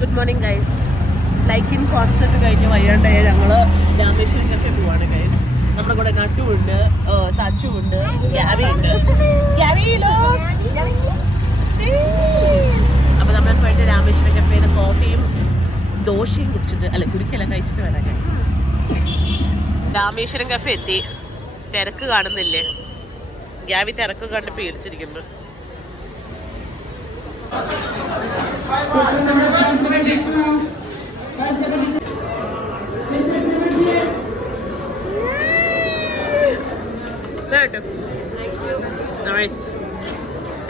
Good morning guys. ലൈക്കിൻ concert കഴിഞ്ഞ് വയ്യാണ്ടായ ഞങ്ങള് രാമേശ്വരം കഫേ പോവാണ് ഗൈസ്. നമ്മുടെ കൂടെ നട്ടു ഉണ്ട്, സച്ചു ഉണ്ട്, ഗ്യാവി ഉണ്ട്. അപ്പൊ നമ്മൾ പോയിട്ട് രാമേശ്വരം കഫേന്ന് കോഫിയും ദോശയും കുടിക്കല കഴിച്ചിട്ട് വരാം ഗൈസ്. രാമേശ്വരം കഫേ എത്തി. തിരക്ക് കാണുന്നില്ലേ? ഗ്യാവി തിരക്ക് കണ്ട് പേടിച്ചിരിക്കുന്നു.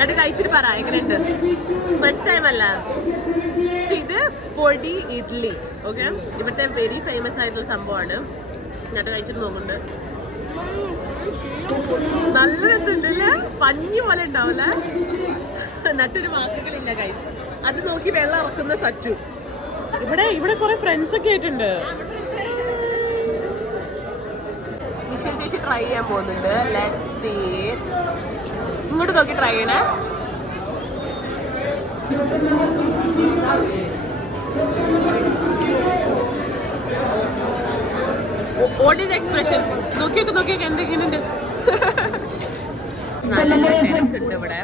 അത് കഴിച്ചിട്ട് പറ എങ്ങനെയുണ്ട്. ഫസ്റ്റ് ടൈം അല്ല ഇത്. പൊടി ഇഡ്ലി. ഓക്കെ, ഇവിടുത്തെ വെരി ഫേമസ് ആയിട്ടുള്ള സംഭവമാണ്. എന്നിട്ട് കഴിച്ചിട്ട് നോക്കുന്നുണ്ട്. നല്ല രസമുണ്ടല്ലേ? പഞ്ഞി പോലെ ഉണ്ടാവില്ല. നട്ടൊരു വാക്കുകളില്ല ഗൈസ്. അത് നോക്കി വെള്ളം ഇറക്കുന്ന സച്ചു. ഇവിടെ കുറെ ഫ്രണ്ട്സ് ഒക്കെ ആയിട്ടുണ്ട്. നിഷ ചേച്ചി ട്രൈ ചെയ്യാൻ പോകുന്നുണ്ട്. Let's see. ഇങ്ങോട്ട് നോക്കി ട്രൈ ചെയ്യണേ. What is expression? നോക്കിയൊക്കെ എന്തെങ്കിലും നല്ല തിരക്കുണ്ട് ഇവിടെ.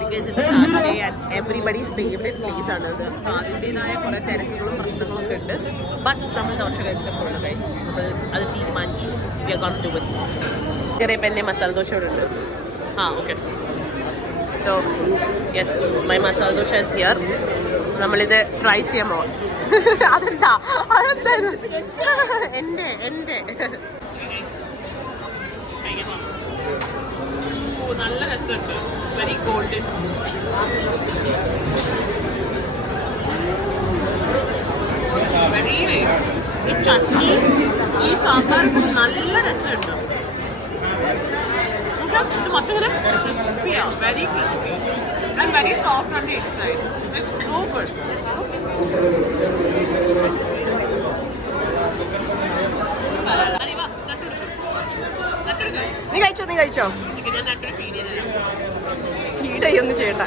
Because it's Saturday and everybody's favourite place ആണ് ഇത്. സോ അതിൻ്റെതായ കുറേ തിരക്കുകളും പ്രശ്നങ്ങളൊക്കെ ഉണ്ട്. ബട്ട് നമ്മൾ ദോശ കഴിച്ചിട്ട് പോകുന്നു ഗൈസ്. നമ്മൾ അത് തീരുമാനിച്ചു. We are gone to with. ചെറിയ പെന്നെ മസാല ദോശ ഇവിടെ ഉണ്ട്. Okay. So yes, my masala dosa is here. നമ്മളിത് ട്രൈ ചെയ്യാൻ പോവാം. അതെന്താ എൻ്റെ നല്ല രസമുണ്ട്. Very golden. Very nice. ഈ ചട്നി, ഈ സാമ്പാർ നല്ല രസമുണ്ട്. ഇത് മൊത്തം ക്രിസ്പിയാണ്. Very crispy and very soft on the inside. It's so good. നീ കഴിച്ചോ? ഫീഡ് ചെയ്യൊന്നും ചെയ്യണ്ട.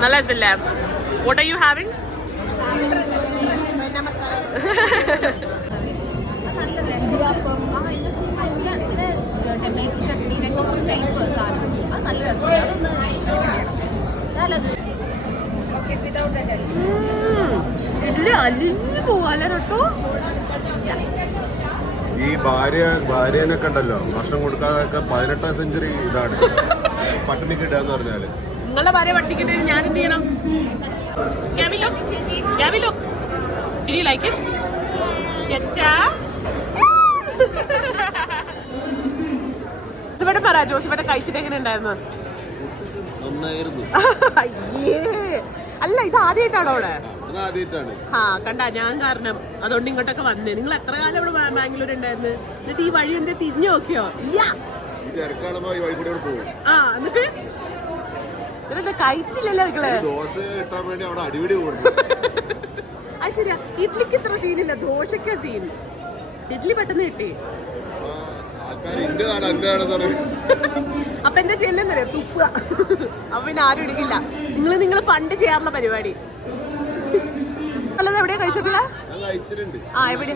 നല്ല രസമില്ലേ? What are you having? അലിഞ്ഞു പോവാലോ കേട്ടോ. ഈ ഭാര്യനെ കണ്ടല്ലോ ഭക്ഷണം കൊടുക്കാതൊക്കെ 18ാം സെഞ്ചുറി ഇതാണ് പട്ടിണി കിട്ടാന്ന് പറഞ്ഞാല്. നിങ്ങളുടെ ഭാര്യ പട്ടിക്കിട്ട് ഞാൻ എന്ത് ചെയ്യണം? ജോസിവിടെ പറ, ജോസിവിടെ കഴിച്ചിട്ട് എങ്ങനെ ഉണ്ടായിരുന്നു? അയ്യേ, അല്ല ഇത് ആദ്യമായിട്ടാണോ അവിടെ? കണ്ടാ ഞാൻ കാരണം അതുകൊണ്ട് ഇങ്ങോട്ടൊക്കെ വന്നേ. നിങ്ങൾ എത്ര കാലം ഇവിടെ ബാംഗ്ലൂർ ഉണ്ടായിരുന്നു? എന്നിട്ട് ഈ വഴി എന്താ തിരിഞ്ഞു നോക്കിയോ? എന്നിട്ട് കഴിച്ചില്ലല്ലോ നിങ്ങള്. അത് ശരിയാ, ഇഡ്ലിക്ക് ഇത്ര സീനില്ല, ദോശക്കാ സീൻ. ഇഡ്ലി പെട്ടെന്ന് കിട്ടി. അപ്പൊ എന്താ ചെയ്യണ്ടെന്നറിയോ? തുപ്പുക. അപ്പൊ പിന്നെ ആരും എടുക്കില്ല. നിങ്ങൾ പണ്ട് ചെയ്യാറുള്ള പരിപാടി. അല്ലത് എവിടെയാ കഴിച്ചിട്ടില്ല? എവിടെ?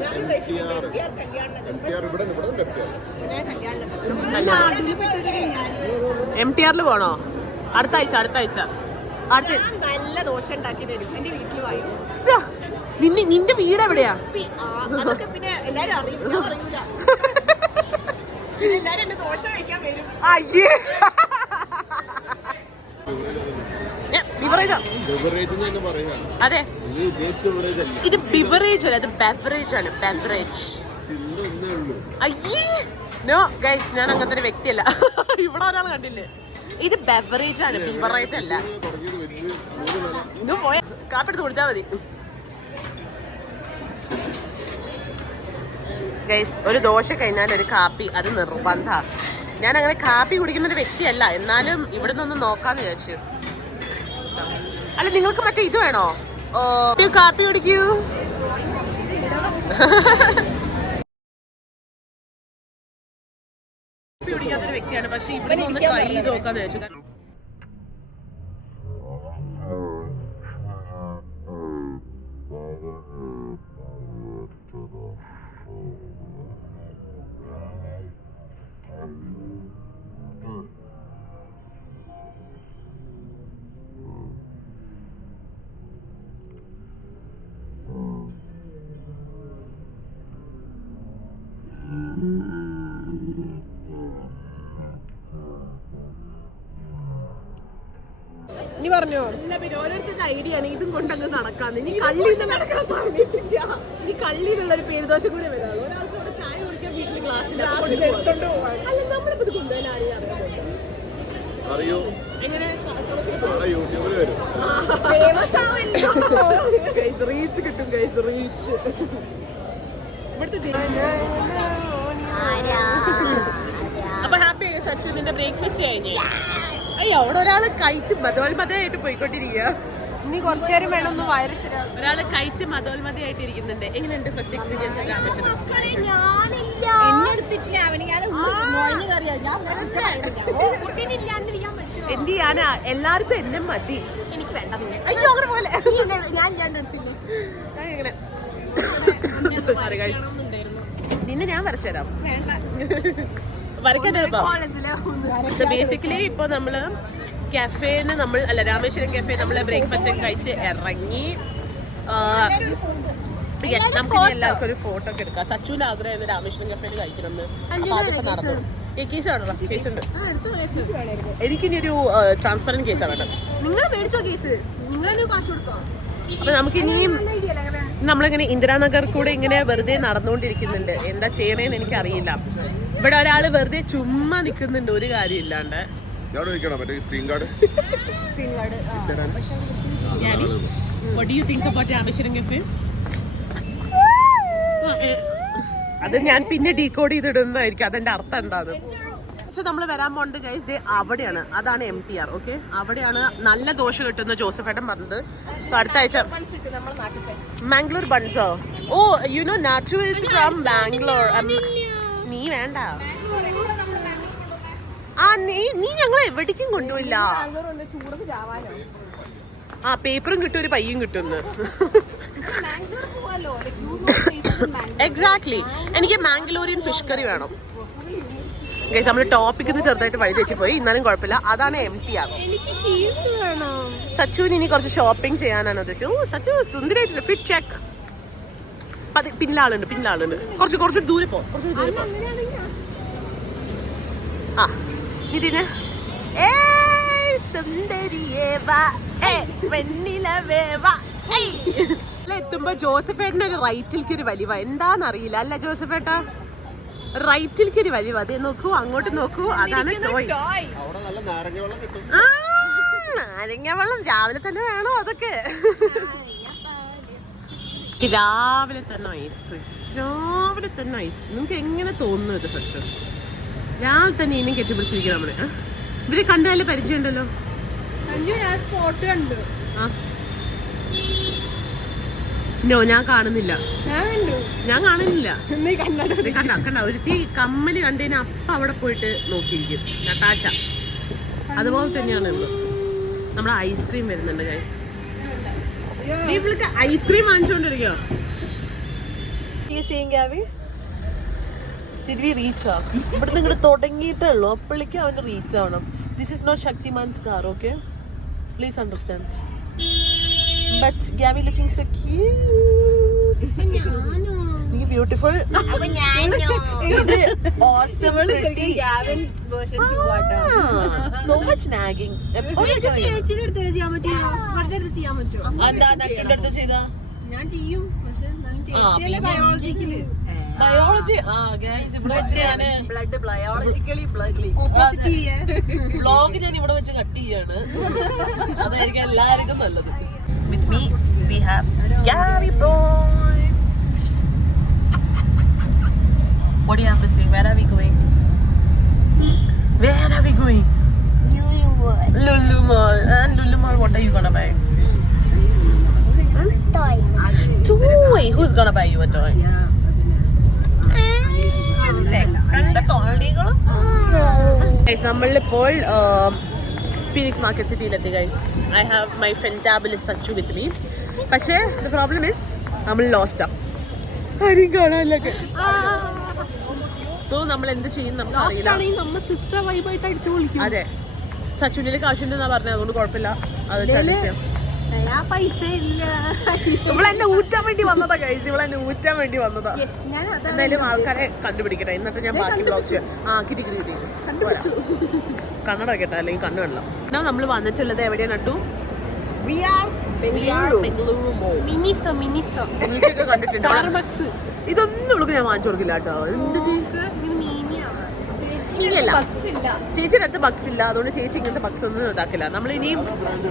MTR പോണോ? അടുത്ത ആഴ്ച നല്ല ദോശ ഉണ്ടാക്കി തരും. എന്റെ വീട്ടിൽ വായി. നിന്റെ വീട് എവിടെയാ? പിന്നെ എല്ലാരും അറിയും. എല്ലാരും എന്നെ ദോശ കഴിക്കാൻ വരും. അയ്യേ, അതെ, ഇത് ബിവറേജ് അല്ല, ഇത് ബെവറേജ് ആണ്. ബെവറേജ്. അയ്യേ, നോ ഗൈസ്, ഞാൻ അങ്ങനത്തെ ഒരു വ്യക്തിയല്ല. ഇവിടെ ഒരാൾ കണ്ടില്ലേ? ഇത് ബെവറേജ് ആണ്, ബിവറേജ് അല്ല. ഇത് പോയ കാപ്പെടുത്ത് കുടിച്ചാൽ മതി. ഗൈസ്, ഒരു ദോശ കഴിഞ്ഞാൽ ഒരു കാപ്പി, അത് നിർബന്ധ. ഞാൻ അങ്ങനെ കാപ്പി കുടിക്കുന്ന ഒരു വ്യക്തിയല്ല, എന്നാലും ഇവിടെ നിന്നൊന്ന് നോക്കാന്ന് വിചാരിച്ചു. അല്ല നിങ്ങൾക്ക് മറ്റേ ഇത് വേണോ? കാപ്പി കുടിക്കൂ. കാപ്പി കുടിക്കാത്തൊരു വ്യക്തിയാണ്, പക്ഷെ ഇവിടെ നിന്ന് ട്രൈ ചെയ്ത് നോക്കാന്ന് വിചാരിച്ചു. നീ പറഞ്ഞോ? ഓരോരുത്തരുടെ ഐഡിയ ആണ് ഇതും കൊണ്ടങ്ങ് നടക്കാന്ന്. ഇനി കള്ളിന്ന് നടക്കാൻ പറഞ്ഞിട്ടില്ല. ഇനി കള്ളിന്നുള്ളൊരു പേരുദോഷം കൂടെ വരാളൂ. ഒരാൾക്ക് അവിടെ ചായ കുടിക്കാൻ വീട്ടിൽ ഗ്ലാസ്സിൽ എടുത്തോണ്ട് പോവാൻ. അല്ല നമ്മളിപ്പോ ഇത് കൊണ്ടുപോകാൻ ആരെയും അറിയാമോ? എങ്ങനെ റീച്ച് കിട്ടും ഗൈസ്, റീച്ച്. അപ്പൊ ഹാപ്പി ആയി സച്ചു, നിന്റെ ബ്രേക്ക്ഫാസ്റ്റ് കഴിഞ്ഞേ? അയ്യോ, അവിടെ ഒരാള് കഴിച്ച് മതോൽമതയായിട്ട് പോയിക്കൊണ്ടിരിക്കുക. ഇനി കുറച്ചു നേരം വേണമെന്ന് വയറ് ശരിയാ. ഒരാള് കഴിച്ച് മതോൽമതയായിട്ട് ഇരിക്കുന്നുണ്ട്. എങ്ങനെയുണ്ട് ഫസ്റ്റ് എക്സ്പീരിയൻസ്? എന്ത് ചെയ്യാനാ, എല്ലാവർക്കും എന്നെ മതി, എനിക്ക് വേണ്ട. അയ്യോ അങ്ങനെ പോലെ ഞാൻ എങ്ങനെ നിന്നെ ഞാൻ വരച്ചുതരാം. ബേസിക്കലി ഇപ്പൊ നമ്മള് കഫേന്ന് രാമേശ്വരം കഫേ നമ്മള് ബ്രേക്ക്ഫാസ്റ്റ് ഒക്കെ കഴിച്ച് ഇറങ്ങി. നമുക്ക് എല്ലാവർക്കും ഒരു ഫോട്ടോ ഒക്കെ എടുക്കാം. സച്ചുവിന്റെ ആഗ്രഹം രാമേശ്വരം കഫേയിൽ കഴിക്കണം എന്ന്. അപ്പൊ അതിപ്പോ നടന്നു. കേസ് ആണല്ലോ, കേസ് ഉണ്ട്. എനിക്കിനി ഒരു ട്രാൻസ്പെറന്റ് കേസാണ് വേണ്ടത്. നിങ്ങൾ മേടിച്ചോ കേസ്? നിങ്ങളെ കാശ് കൊടുത്തോ? അപ്പൊ നമുക്കിനിയും നമ്മളിങ്ങനെ ഇന്ദിരാനഗർ കൂടെ ഇങ്ങനെ വെറുതെ നടന്നുകൊണ്ടിരിക്കുന്നുണ്ട്. എന്താ ചെയ്യണേന്ന് എനിക്കറിയില്ല. ഇവിടെ ഒരാള് വെറുതെ ചുമ്മാ നിക്കുന്നുണ്ട്, ഒരു കാര്യം ഇല്ലാണ്ട്. അത് ഞാൻ പിന്നെ ഡീകോഡ് ചെയ്തിടുന്നതായിരിക്കും, അതെന്റെ അർത്ഥം എന്താന്ന്. പക്ഷെ നമ്മൾ വരാൻ പോണ്ട് ഗൈസ്, അവിടെയാണ്. അതാണ് MTR. ഓക്കെ, അവിടെയാണ് നല്ല ദോശ കിട്ടുന്ന ജോസഫേട്ടൻ പറഞ്ഞത്. സോ അടുത്ത ആഴ്ച മാംഗ്ലൂർ ബൺസോ. Oh you know Nachu is from Bangalore. നീ വേണ്ട. നീ ഞങ്ങളെ എവിടേക്കും കൊണ്ടുപോയില്ല. പേപ്പറും കിട്ടും, ഒരു പയ്യും കിട്ടുന്നു. എക്സാക്ട്ലി. എനിക്ക് മാംഗ്ലൂരിയൻ ഫിഷ് കറി വേണം. ഗൈസ് നമ്മൾ ടോപ്പിക്ക് ചെറുതായിട്ട് വഴി തെറ്റി പോയി, എന്നാലും കുഴപ്പമില്ല. അതാണ് MTR. സച്ചുവിന് ഇനി കുറച്ച് ഷോപ്പിംഗ് ചെയ്യാനാണ്. അതൊക്കെ സച്ചു സുന്ദരായിട്ടുണ്ട്. Fit check. പിന്നിലാളുണ്ട്. കുറച്ച് ദൂരെ പോ. ആ ഇതിന് എത്തുമ്പോ ജോസഫേട്ടന് ഒരു റൈറ്റിലേക്ക് ഒരു വലിവ. എന്താന്നറിയില്ല. അല്ല ജോസഫേട്ട, റൈറ്റിലേക്ക് ഒരു വലിവ. അതേ നോക്കൂ, അങ്ങോട്ട് നോക്കൂ. അതാണ് നാരങ്ങ വെള്ളം രാവിലെ തന്നെ വേണോ? അതൊക്കെ രാവിലെ തന്നെ ഐസ്ക്രീം. നിങ്ങൾക്ക് എങ്ങനെ തോന്നുന്നു ഇത്? സച്ചു രാവിലെ തന്നെ ഇനിയും കെട്ടിപ്പിടിച്ചിരിക്കും നമ്മള്. ഇവരെ കണ്ടാലും പരിചയം ഉണ്ടല്ലോ. നോ, ഞാൻ കാണുന്നില്ല. കണ്ട ഒരുത്തി കമ്മല് കണ്ടതിന് അപ്പ അവിടെ പോയിട്ട് നോക്കിയിരിക്കും. നട്ടാശ അതുപോലെ തന്നെയാണ് നമ്മളെ ഐസ്ക്രീം വരുന്നുണ്ട് ഗൈസ്. ഐസ്ക്രീം വാങ്ങിച്ചോണ്ടിരിക്കോ? ഇവിടെ നിങ്ങൾ തുടങ്ങിയിട്ടേ ഉള്ളൂ, അപ്പോഴേക്കും അവന് റീച്ച് ആവണം. This is not Shaktimaan's car. Okay, please understand. But Gavi looking so cute. നീ ബ്യൂട്ടിഫുൾ. So much nagging. ഞാൻ ചെയ്യും, ബയോളജി. വ്ലോഗ് ഞാൻ ഇവിടെ വെച്ച് കട്ട് ചെയ്യാണ്. അതായിരിക്കും എല്ലാവർക്കും നല്ലത്. With me we have Gary boy. What do you have to say? Where are we going? Where are we going? Lulu Mall. And Lulu Mall, what are you gonna buy? Toy. Who's gonna buy you a toy? നമ്മളിപ്പോൾ Phoenix market സിറ്റിയിലെത്തി guys. I have my fantabulous Sachu with me. പക്ഷേ the problem is നമ്മൾ ലോസ്റ്റാ, ആരും കാണാനില്ല. So നമ്മൾ എന്ത് ചെയ്യും നമുക്ക് അറിയില്ല. അതെ, സച്ചുവിന്റെ കാശുണ്ടെന്നാ പറഞ്ഞത്, അതുകൊണ്ട് കുഴപ്പമില്ല. അത് ഇവളെന്നെ ഊറ്റാൻ വേണ്ടി വന്നതാ ഗൈസ്, ഇവളെന്നെ ഊറ്റാൻ വേണ്ടി വന്നതാ. എന്തായാലും ആൾക്കാരെ കണ്ടുപിടിക്കട്ടെ, എന്നിട്ട് ഞാൻ ബാക്കി ബ്ലോഗ് ചെയ്യാം. കിട്ടി കണ്ണട കേട്ടോ, അല്ലെങ്കിൽ കണ്ണു വെള്ളം. എന്നാ നമ്മൾ വന്നിട്ടുള്ളത് എവിടെയാണ് നട്ടു? ഇതൊന്നും ഇവൾക്ക് ഞാൻ വാങ്ങിച്ചു കൊടുക്കില്ല കേട്ടോ. ചേച്ചിയുടെ അടുത്ത് ബക്സ് ഇല്ല, അതുകൊണ്ട് ചേച്ചി ഇങ്ങനത്തെ ബക്സ് ഒന്നും ഇതാക്കില്ല. നമ്മൾ ഇനിയും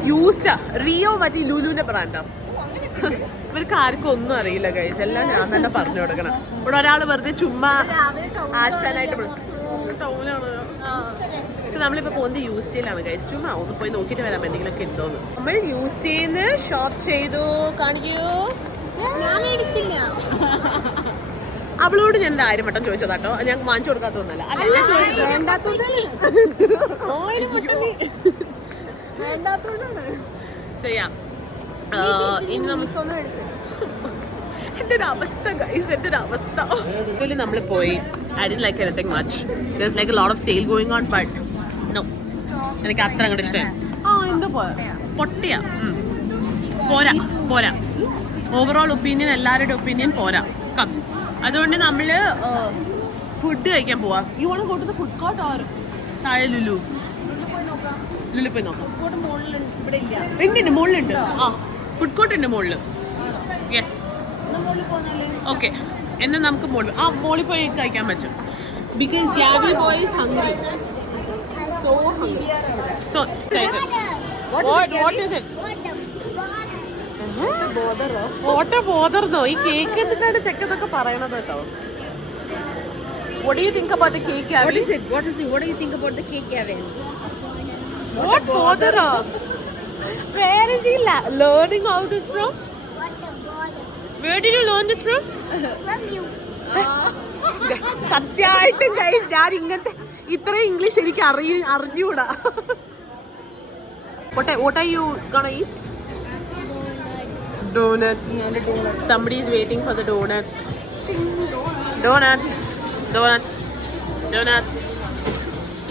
യൂസ്ഡാ റിയോ മറ്റേ ലുലുവിന്റെ ബ്രാൻഡാ. ഇവർക്ക് ആർക്കും ഒന്നും അറിയില്ല ഗൈസ്, എല്ലാം ഞാൻ തന്നെ പറഞ്ഞു കൊടുക്കണം. ഇവിടെ ഒരാൾ വെറുതെ ചുമ്മാ ആശാനായിട്ട് ടൗണിലാണ്. നമ്മളിപ്പോ പോകുന്നത് യൂസ്റ്റേയിലാണ് ഗൈസ്. ചുമ്മാ ഒന്ന് പോയി നോക്കിട്ട് വരാം എന്തെങ്കിലുമൊക്കെ ഉണ്ടോന്ന്. നമ്മൾ യൂസ്റ്റേന്ന് ഷോപ്പ് ചെയ്തു. കാണിക്കൂ, ഞാൻ മേടിച്ചില്ല. അവളോട് ഞാൻ 1000 വട്ടം ചോദിച്ചതാട്ടോ, ഞാൻ വാങ്ങിച്ചു കൊടുക്കാത്തതൊന്നല്ല. ചെയ്യാം. ഇനി എന്റെ ഒരു അവസ്ഥ ഗൈസ്, എന്റെ ഒരു അവസ്ഥ. നമ്മൾ പോയി. I didn't like anything much. There's like a lot of sale going on, but no, എനിക്ക് അത്ര അങ്ങോട്ട് ഇഷ്ടമായി. എന്താ പൊട്ടിയ പോരാ പോരാ. ഓവറോൾ ഒപ്പീനിയൻ, എല്ലാവരുടെ ഒപ്പീനിയൻ പോരാ. അതുകൊണ്ട് നമ്മള് ഫുഡ് കഴിക്കാൻ പോവാ. You want go to the food court or താഴെ ലുലു പോയി നോക്കാം. ഉണ്ട്, മുകളിലുണ്ട്. ഫുഡ് കോർട്ട് ഉണ്ട് മുകളിൽ. Yes, okay. എന്നാൽ നമുക്ക് മോളിൽ പോയി കഴിക്കാൻ പറ്റും. Because Gabi boy is hungry, so hungry. So what is it? ഓട്ട ബോധർന്നോ? ഈ കേക്ക് എന്തിനാണ് ചെക്കെന്നൊക്കെ പറയണത് കേട്ടോ. What do you think about the cake, Gavin? What is it? What do you think about the cake, Gavin? What bother? Where is he learning all this from? Where did you learn this from? From you. സത്യമായിട്ടും guys, ഞാൻ ഇങ്ങനത്തെ ഇത്രയും English എനിക്ക് അറിഞ്ഞൂടാ. What are you gonna eat? Donuts. Somebody is waiting for the donuts. Donuts.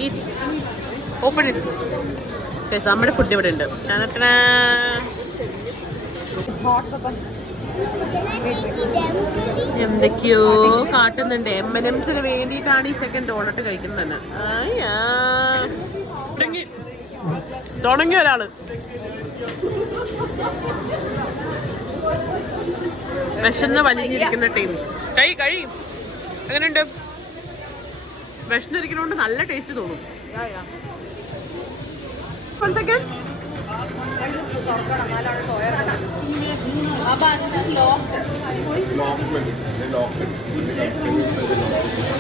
Eat. Open it. Okay, നമ്മുടെ food ഇവിടെ ഉണ്ട്. എന്തൊക്കെയോ കാട്ടുന്നുണ്ട്. M&M's വേണ്ടിയിട്ടാണ് ഈ ചെക്കൻ ഡോണട്ട് കഴിക്കുന്നത്. തുടങ്ങി ഒരാള്. വിശന്ന് വലിഞ്ഞിരിക്കുന്ന ടീം. കഴി എങ്ങനെയുണ്ട്? വിശന്നിരിക്കുന്നോണ്ട് നല്ല ടേസ്റ്റ് തോന്നും.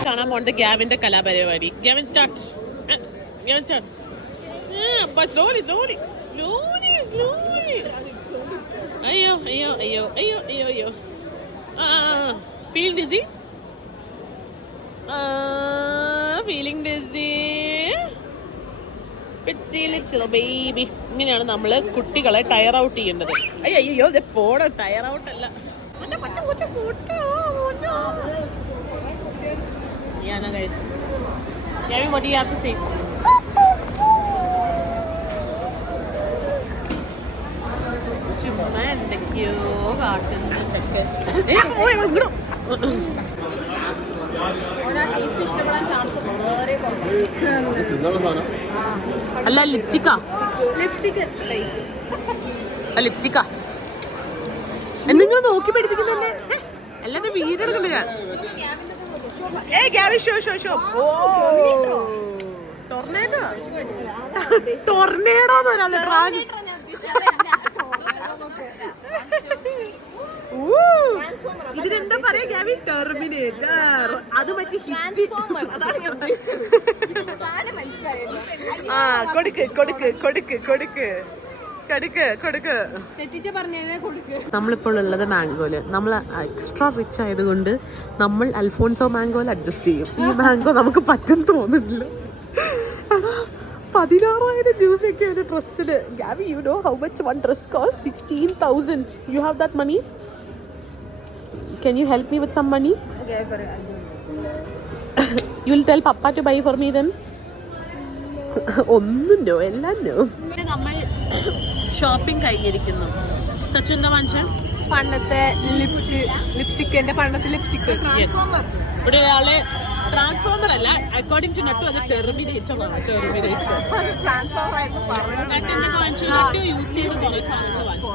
കാണാൻ പോണ്ട ഗ്യാവിന്റെ കലാപരിപാടി. ഗ്യാവിൻ സ്റ്റാർട്ട്. Slowly. അയ്യോ. Feeling dizzy? Feeling dizzy? Pretty little baby. ഇങ്ങനെയാണ് നമ്മൾ കുട്ടികളെ ടയർ ഔട്ട് ചെയ്യേണ്ടത്. അയ്യോ പോട, ടയർ ഔട്ട് അല്ല. Yeah, guys. Gavin, what do you have to say? ചുമ്മാ എന്തൊക്കെയോ കാട്ടുന്ന ചെക്കൻ. അല്ല, ലിപ്സ്റ്റിക്കാ. നിങ്ങൾ നോക്കി പഠിപ്പിക്കുന്നതന്നെ. എല്ലാത്തിനും വീഡിയോ എടുക്കണ്ട ഞാൻ. ടൊർണേഡോ ഒരാള് ഇതിനെന്താ പറയാ ഗ്യാബി? ടെർമിനേറ്റർ. അത് മറ്റേ ആ കൊടുക്ക് കൊടുക്ക് കൊടുക്ക് കൊടുക്ക് കൊടുക്ക് കൊടുക്ക്. നമ്മളിപ്പോൾ ഉള്ളത് മാംഗോയില്. നമ്മൾ എക്സ്ട്രാ റിച്ച് ആയതുകൊണ്ട് നമ്മൾ അൽഫോൺസോ മാംഗോയിൽ അഡ്ജസ്റ്റ് ചെയ്യും. ഈ മാംഗോ നമുക്ക് പറ്റും തോന്നുന്നില്ല. 16,000 രൂപയൊക്കെ ഒരു ഡ്രസ്സിന്. Gabby, you know how much one dress cost? 16,000. You have that money? Can you help me with some money? Okay, I got it. You will tell Papa to buy for me then? ഒന്നും no, എല്ലാം no. നമ്മൾ shopping കഴിഞ്ഞിരിക്കുന്നു. സച്ചു എന്താ വാങ്ങിച്ച? പണ്ടത്തെ ലിപ്സ്റ്റിക്കിന്റെ പണ്ടത്തെ lipstick. ഇവിടെ ഒരാള് ട്രാൻസ്ഫോമർ അല്ല, അക്കോർഡിംഗ് ടു നട്ടു അത് ടെർമിനേറ്റർ ആണ്. ടെർമിനേറ്റർ നട്ട് എന്തൊക്കെ വാങ്ങിച്ചു? നട്ടു യൂസ് ചെയ്ത് കുറേ സാധനങ്ങൾ വാങ്ങിച്ചു.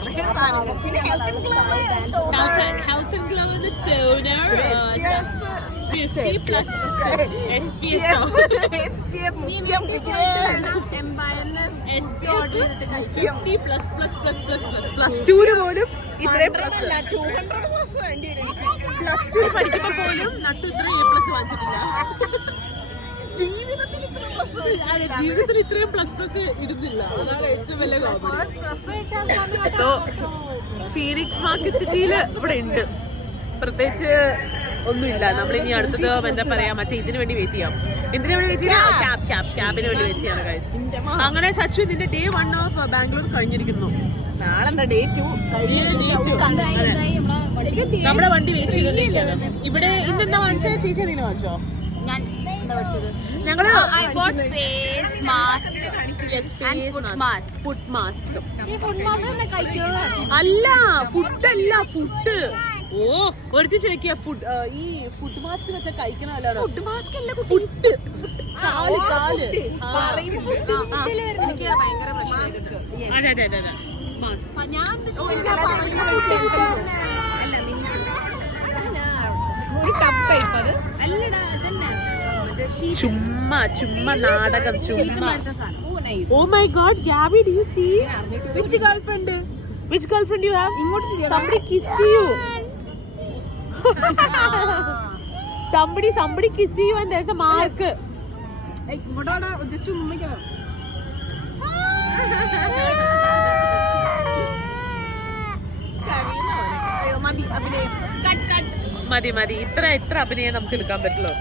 Health and glow toner 50 plus SPF. Plus ടൂന് പോലും ഇത്രയും പ്ലസ് ടു പഠിക്കുമ്പോ പോലും നട്ടു ഇത്രയും A+ വാങ്ങിച്ചിട്ടില്ല. ജീവിതത്തിൽ ഇത്രയും പ്ലസ് ഇടുന്നില്ല. അതാണ് ഏറ്റവും വലിയ കോമഡി. സോ ഫീനിക്സ് മാർക്കറ്റ് സിറ്റിയില് ഇവിടെ ഉണ്ട്. പ്രത്യേകിച്ച് ഒന്നുമില്ല. നമ്മളിനി അടുത്തത് എന്താ പറയാ, മറ്റേ ഇതിന് വേണ്ടി വെയിറ്റ് ചെയ്യാം. എന്തിനു വേണ്ടി വെയിറ്റ് ചെയ്യാം? ക്യാബിന് വേണ്ടി വെയിറ്റ് ചെയ്യാണ് ഗൈസ്. അങ്ങനെ സച്ചു, നിന്റെ ഡേ 1 ഓഫ് ബാംഗ്ലൂർ കഴിഞ്ഞിരിക്കുന്നു. നാളെന്താ ഡേ 2? നമ്മുടെ വണ്ടി വെയിറ്റ് ചെയ്തിരിക്കുകയാണ് ഇവിടെ. ഇന്നെന്താ വാങ്ങിച്ചേ? ചേച്ചി നീന വാങ്ങിച്ചോ? ഞാൻ എന്താ പഠിച്ചത്? ഞങ്ങള് ഫേസ് മാസ്ക് ഫുഡ് മാസ്ക്. അല്ല, ഫുഡ് അല്ല, ഫുഡ്. ഓ, ഒരുത്തി ചോദിക്കുക ഫുഡ്. ഈ ഫുഡ് മാസ്ക് വെച്ചാൽ കഴിക്കണമല്ലോ. ഫുഡ് മാസ്ക് അല്ല, ഫുഡ് കാല് കാല്. എനിക്ക് ഭയങ്കര അതെ അതെ അതെ അതെ മാസ്ക്. അല്ലടാ, അതന്നെ ചുമ്മാ ചുമ്മാ നാടകം ചുമ്മാ. Oh my God, Gabby, do you see? Which girlfriend you have? Somebody kiss you. Somebody kiss you and there's a mark. Just to make it. മതി ഇത്ര അഭിനയം നമുക്ക് എടുക്കാൻ പറ്റുള്ളൂ.